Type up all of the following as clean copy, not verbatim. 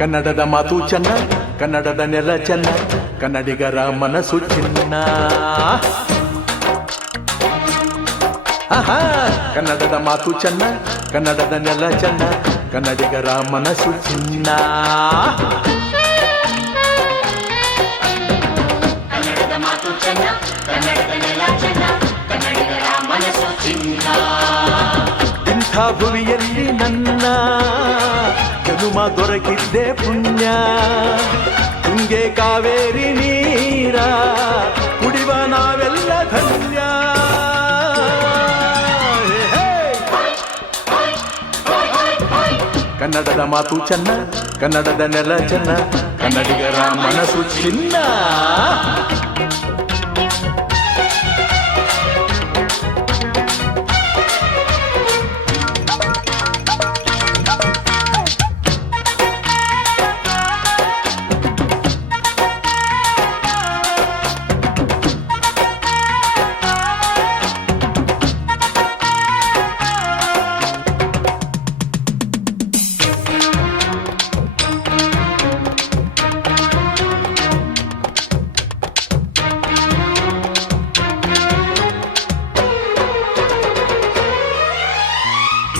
ಕನ್ನಡದ ಮಾತು ಚೆನ್ನ, ಕನ್ನಡದ ನೆಲ ಚೆನ್ನ, ಕನ್ನಡಿಗರ ಮನಸ್ಸು ಚಿನ್ನ. ಆಹಾ, ಕನ್ನಡದ ಮಾತು ಚೆನ್ನ, ಕನ್ನಡದ ನೆಲ ಚೆನ್ನ, ಕನ್ನಡಿಗರ ಮನಸ್ಸು ಚಿನ್ನ. ಕನ್ನಡದ ಮಾತು ಚೆನ್ನ, ಕನ್ನಡದ ನೆಲ ಚೆನ್ನ, ಕನ್ನಡಿಗರ ಮನಸ್ಸು ಚಿನ್ನ. ಇಂಥ ಭುವಿಯಲ್ಲಿ ನನ್ನ ಜನುಮ ದೊರಕಿದ್ದೆ ಪುಣ್ಯ. ತುಂಗೆ ಕಾವೇರಿ ನೀರ ಕುಡಿವ ನಾವೆಲ್ಲ ಧನ್ಯ. ಕನ್ನಡದ ಮಾತು ಚೆನ್ನ, ಕನ್ನಡದ ನೆಲ ಚೆನ್ನ, ಕನ್ನಡಿಗರ ಮನಸ್ಸು ಚಿನ್ನ.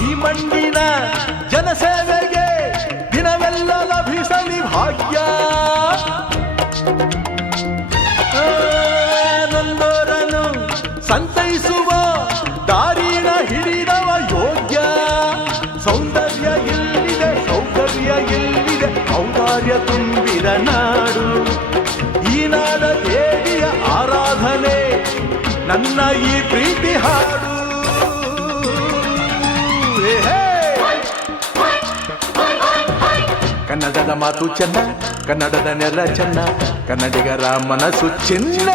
ಈ ಮಣ್ಣಿನ ಜನಸೇವೆಗೆ ದಿನವೆಲ್ಲ ಲಭಿಸಲಿ ಭಾಗ್ಯ. ನೊಂದೋರನು ಸಂತೈಸುವ ದಾರಿನ ಹಿಡಿದವ ಯೋಗ್ಯ. ಸೌಂದರ್ಯ ಎಲ್ಲಿದೆ, ಸೌಕರ್ಯ ಎಲ್ಲಿದೆ, ಔದಾರ್ಯ ತುಂಬಿದ ನಾಡು. ಈ ನಾಡ ದೇವಿಯ ಆರಾಧನೆ ನನ್ನ ಈ ಪ್ರೀತಿ ಹಾಡು. ಕನ್ನಡದ ಮಾತು ಚೆನ್ನ, ಕನ್ನಡದ ನೆಲ ಚೆನ್ನ, ಕನ್ನಡಿಗರ ಮನಸ್ಸು ಚಿನ್ನ.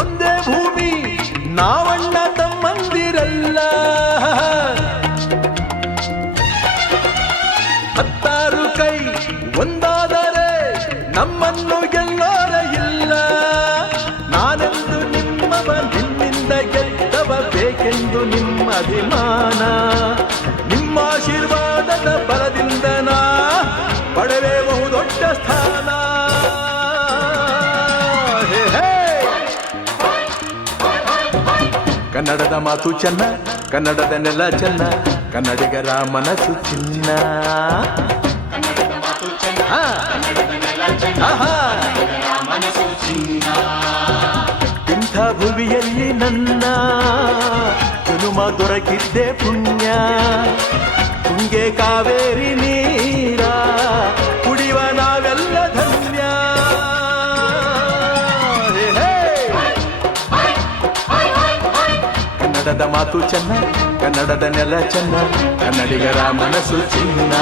ಒಂದೇ ಭೂಮಿ, ನಾವಣ್ಣ ತಮ್ಮಂದಿರಲ್ಲ. 10 ಕೈ ಒಂದಾದರೆ ನಮ್ಮನ್ನು ಗೆಲ್ಲೋರ ಇಲ್ಲ. ನಾನೆಂದು ನಿಮ್ಮವ, ನಿಮ್ಮಿಂದ ಗೆದ್ದವ, ಬೇಕೆಂದು ನಿಮ್ಮ ಅಭಿಮಾನ. ನಿಮ್ಮ ಆಶೀರ್ವಾದದ ಬಲದಿಂದ ನಾ ಪಡೆವೆ ಬಹುದೊಡ್ಡ ಸ್ಥಾನ. ಕನ್ನಡದ ಮಾತು ಚೆನ್ನ, ಕನ್ನಡದ ನೆಲ ಚೆನ್ನ, ಕನ್ನಡಿಗರ ಮನಸ್ಸು ಚಿನ್ನ. ಕನ್ನಡದ ಮಾತು ಚೆನ್ನ, ಕನ್ನಡದ ನೆಲ ಚೆನ್ನ, ಕನ್ನಡಿಗರ ಮನಸ್ಸು ಚಿನ್ನ. ಇಂಥ ಭುವಿಯಲ್ಲಿ ನನ್ನ ಜನುಮ ದೊರಕಿದ್ದೆ ಪುಣ್ಯ. ತುಂಗೆ ಕಾವೇರಿ ನೀರ ಕುಡಿವ ನಾವೆಲ್ಲ ಧನ್ಯ. ಕನ್ನಡದ ಮಾತು ಚೆನ್ನ, ಕನ್ನಡದ ನೆಲ ಚೆನ್ನ, ಕನ್ನಡಿಗರ ಮನಸ್ಸು ಚಿನ್ನ.